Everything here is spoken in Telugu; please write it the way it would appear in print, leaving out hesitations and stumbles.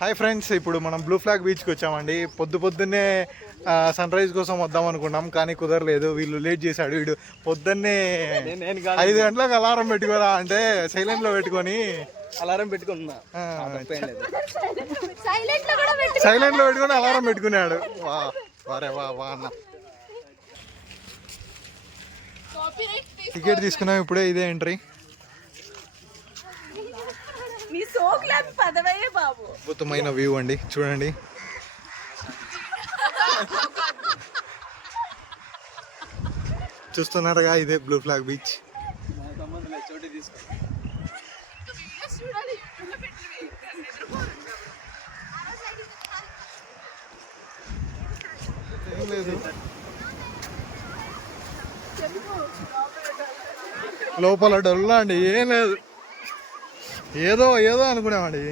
హాయ్ ఫ్రెండ్స్, ఇప్పుడు మనం బ్లూ ఫ్లాగ్ బీచ్కి వచ్చామండి. పొద్దున్నే సన్ రైజ్ కోసం వద్దాం అనుకున్నాం, కానీ కుదరలేదు. వీళ్ళు లేట్ చేశాడు. వీడు పొద్దున్నే 5 గంటలకు అలారం పెట్టుకోరా అంటే సైలెంట్లో పెట్టుకొని అలారం పెట్టుకున్నా, సైలెంట్లో పెట్టుకొని అలారం పెట్టుకున్నాడు. వారే వా అన్న. టికెట్ తీసుకున్నాం ఇప్పుడే, ఇదే ఎంట్రీ. అద్భుతమైన వ్యూ అండి, చూడండి. చూస్తున్నారుగా, ఇదే బ్లూ ఫ్లాగ్ బీచ్. ఏం లేదు, లోపల డొల్లా అండి, ఏం లేదు. ఏదో అనుకున్నామండి.